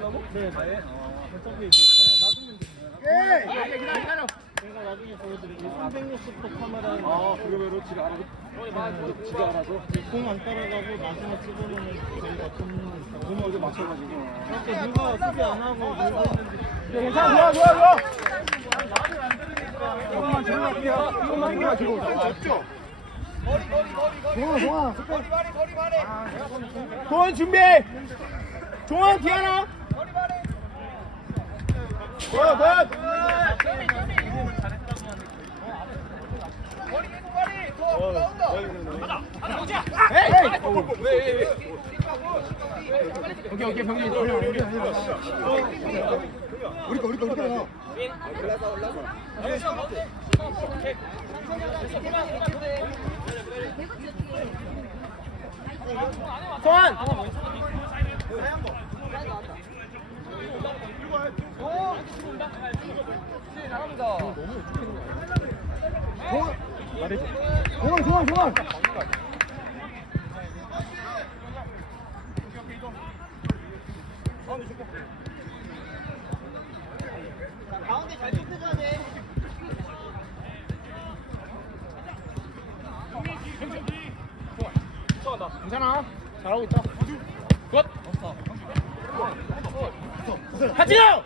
네, 어차피 이제 그냥 놔두면 돼요. 예. 기다려 기다려. 제가 나중에 보여드릴게요. 360도 카메라에 아 그러면은 지가 알아서 지가 알아서 공안 따라가고 마지막 찍어놓으면 저희가 좀 공을 좀 맞춰가지고 이렇게 누가 수비 안 하고 놀고 있는데 괜찮아 좋아 좋아 좋아. 조금만 조금만 뛰어. 조금만 뛰어 지금. 없죠. 동아 동아. 동원 준비. 동원 디아나. 굿 굿. 에이. 오케이 오케이 병진. 우리 거 우리 거 우리 거. 성환. 동원. 말해줘. 동원 동원 동원. 괜찮아. 잘하고 있다. 굿. 하진영.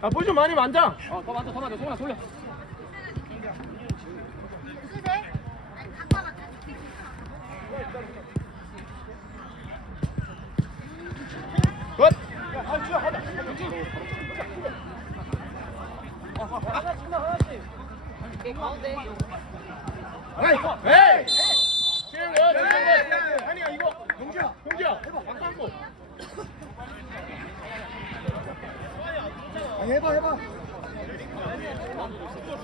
아, 볼좀 많이 만져. 더 맞아 더 맞아 송아 돌려 굿. 아이, 에이. 지금 야, 지금 아니야 이거. 동주야, 동주야. 해봐. 아까 한 거. 아니 해봐, 해봐.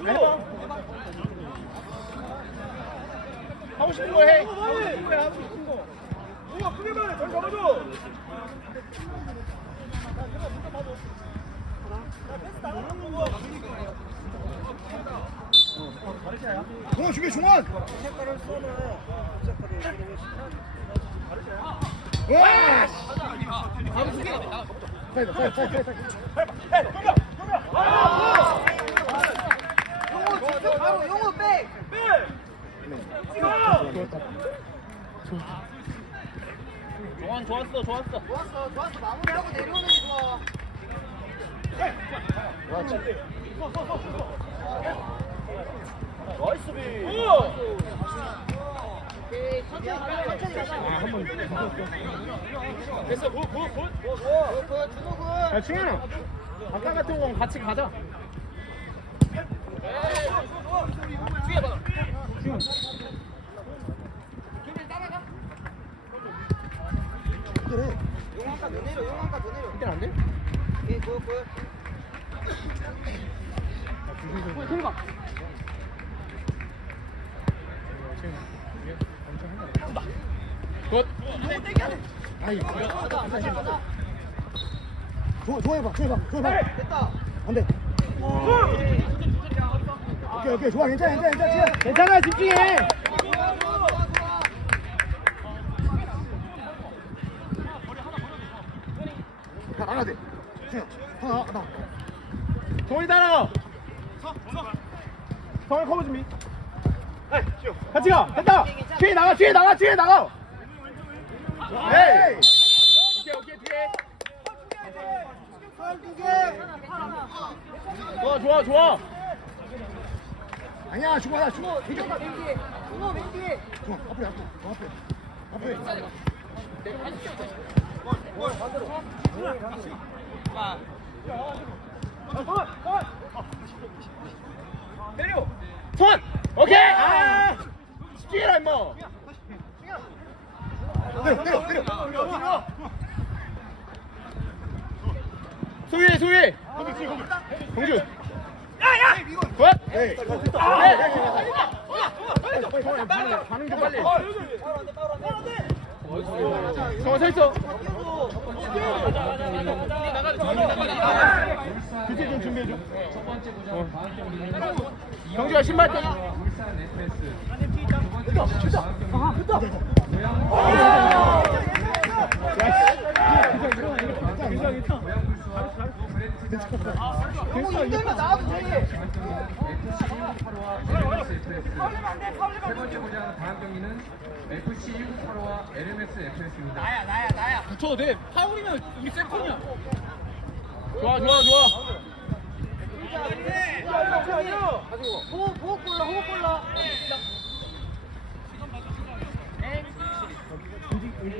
해봐. 하고 싶은 거 해. 하고 싶은 거 해. 하고 싶은 거. 우와, 크게 말해. 잘 잡아줘. 종원 준비 종원 와 사이드 사이드 사이드 사이드 정환 좋았어 좋았어 나이스 비 됐어. 굿굿굿 야 충현아 아까 같은 건 같이 가자. 그래 이때 안 돼? 굿. 아이. 좋아, 좋아 해봐, 좋아 해봐, 좋아 해봐. 됐다. 안 돼. 오케이, 오케이, 좋아, 괜찮아, 괜찮아, 괜찮아. 괜찮아, 집중해. 야, 나가야 돼. 승현, 하나, 하나. 동원이 따라가. 동원이 커버 준비. 같이 가. 됐다. 뒤에 나가. 뒤에 나가. 뒤에 나가. 뒤에. 좋아 좋아 좋아. 아니야 주고 하나 주고. 맨 뒤에. 주고 맨 뒤에. 좋아 앞에 앞에 더 앞에. 앞에. 때려. 손. 오케이. 아. 뛰라 임마. 때려 때려. 소희 소희. 공주. 야야. 굿. 에이. 좀 빨리. 서 있어. 그치 좀 준비해 줘. 경주야 신발 좀. 세 번째 보장 다음 경기는 FC 198호와 LMS FS입니다. 붙여도 돼. 파울이면 우리 세컨이야. 좋아 좋아 좋아. 호흡 호흡 골라 호흡 골라.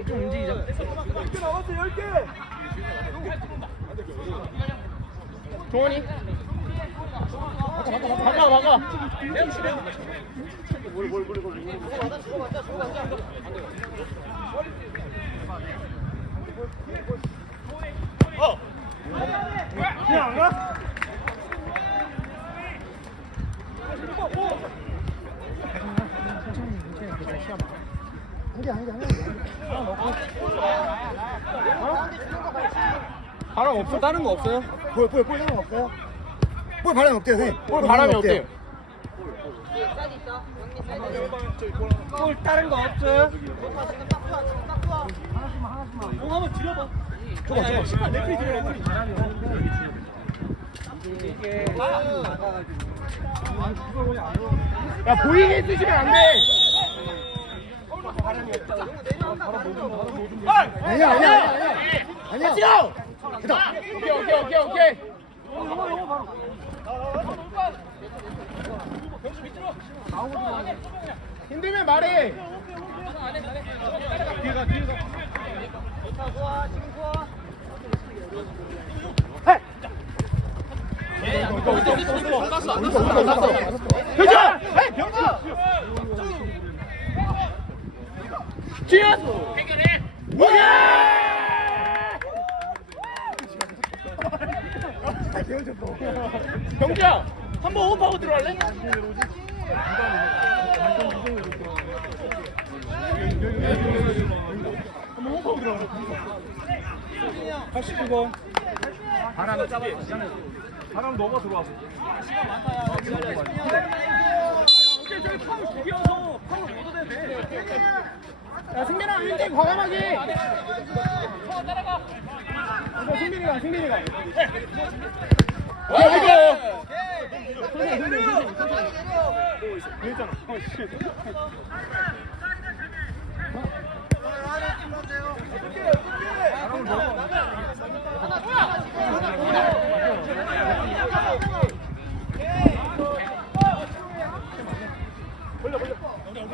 좀 움직이자. 종원이. 막아 막아. 그냥 안 가? 바람 없어? 다른 거 없어요? 볼, 볼, 볼 사람 없어요? 볼 바람이 없대요, 선생님. 볼 바람이 없대요. 골 다른 거 없어요? 공 한번 들여봐. 줘봐, 줘봐. 심판 레프리 들여봐. 야 보이게 해주시면 안 돼. 아니야, 아니야, 아니야. 아니야. 지금. 됐다. 오케이 오케이 오케이 오케이. 힘들면 말해. 뒤에가 뒤에가. 회전. 헤이 병수. 지연. 해결해. 오 예. 병주야, 한번 호흡하고 들어갈래? 한번 호흡하고 들어갈래? 89번. 바람 바람 너가 들어와서. 오케이 저기 파울 죽여서 파울 얻어내야 돼. 야, 승민아, 1대 과감하게. 이거 승민이가, 승민이가. 아이고. 그랬잖아. 어, 씨.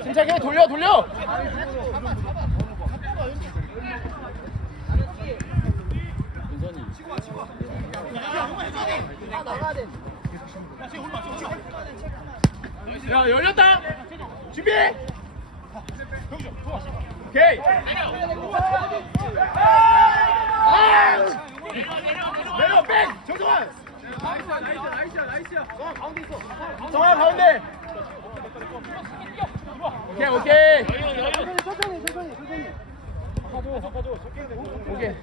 침착해, 돌려, 돌려. 야, 열렸다. 준비. 오케이. 아! 내려, 나이스야 나이스야. 정아 가운데. 오케이 오케이. 오케이.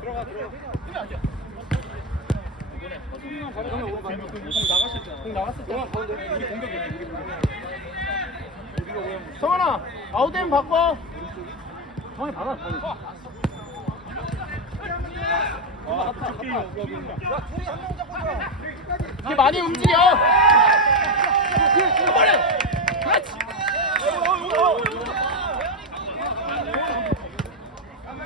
들어가 들어가. 성환아 아웃되면 바꿔. 정이 받아. 아. 이렇게 많이 움직여. 한 번에. 그렇지.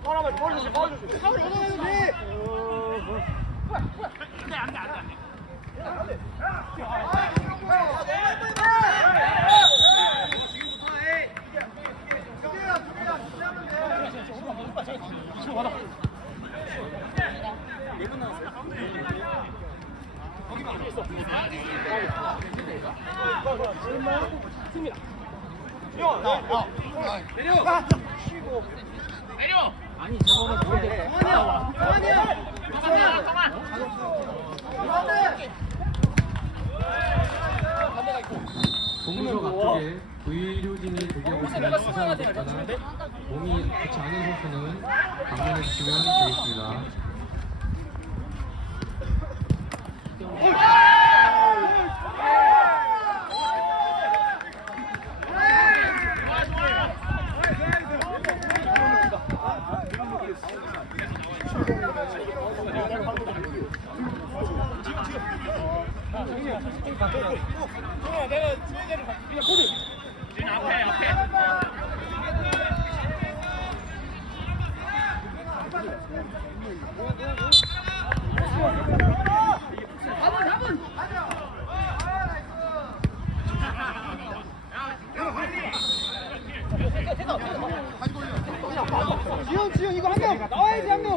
바람을 머리 조심 머리 조심 바로 연어내면 돼 안돼 안돼 안돼 동물적 앞쪽에 의료진이 대기하고 있는 부상이 있거나 몸이 좋지 않은 선수는 방문해 주시면 되겠습니다. 지현 지현 이거 한 명! 나와야지 한 명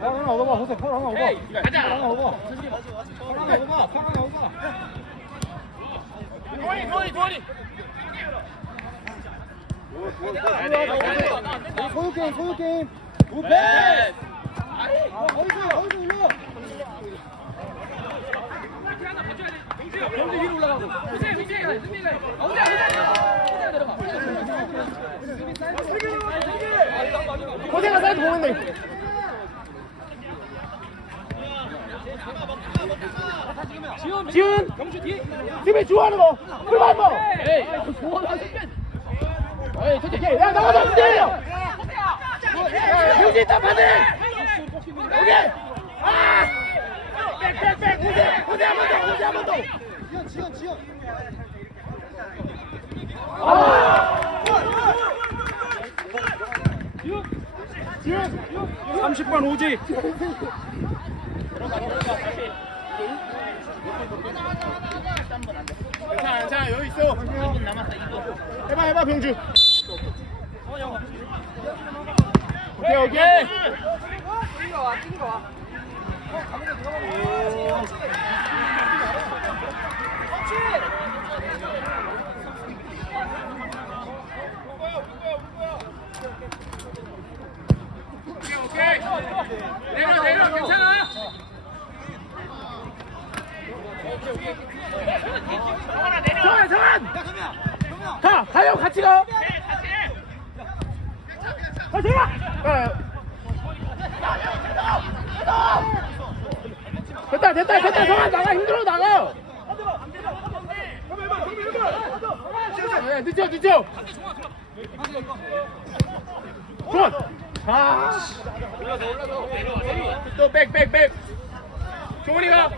하나 얻어봐 호세 펄 하나 얻어 가자 하나 얻어 펄 하나 얻어봐 펄 하나 얻어봐 도원이 도원이 도원이 소유 게임 소유 게임 우패 아 어디서 어디서 일로 경주 위로 올라가고 호재 호재 호재 호재 호재 내려가 호세가 사이드 보는데 지훈 팀이 좋아하는 거 불만 뭐 에이 에이 오케이 야 나가자 때려 형진 다 받을 오케이 아 백백백 호세 호세 한번 더 호세 한번 더 지현 지현 지현 아 30번 오지 괜찮아 여기 해봐 해봐 병주 오케이 오케이 내려 내려 괜찮아 정한 정한 가 가요 같이 가 가, 정한! 됐다 됐다 됐다 성한 나가 힘들어 나가 야, 늦죠 늦죠 좋아. 아또 백 백 백. 종훈이가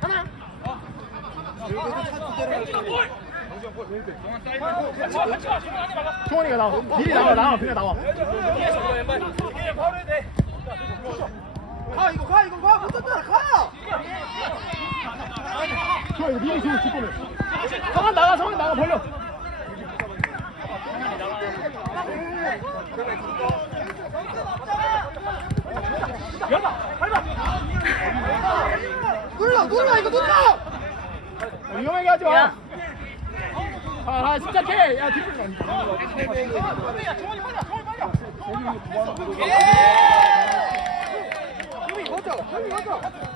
하나 종원이가 나와 미리 나와 나와 그냥 나와 가 이거 가 이거 가 못했잖아 가 좋아 이거 미리 지금 뒷번에 성한 나가 성한 나가 벌려 눌러 눌러 이거 눌러 위험하게 하지 마. 아, 아 진짜 캐. 야, 뒷분 안 형이 가자. 형이 가자. 오.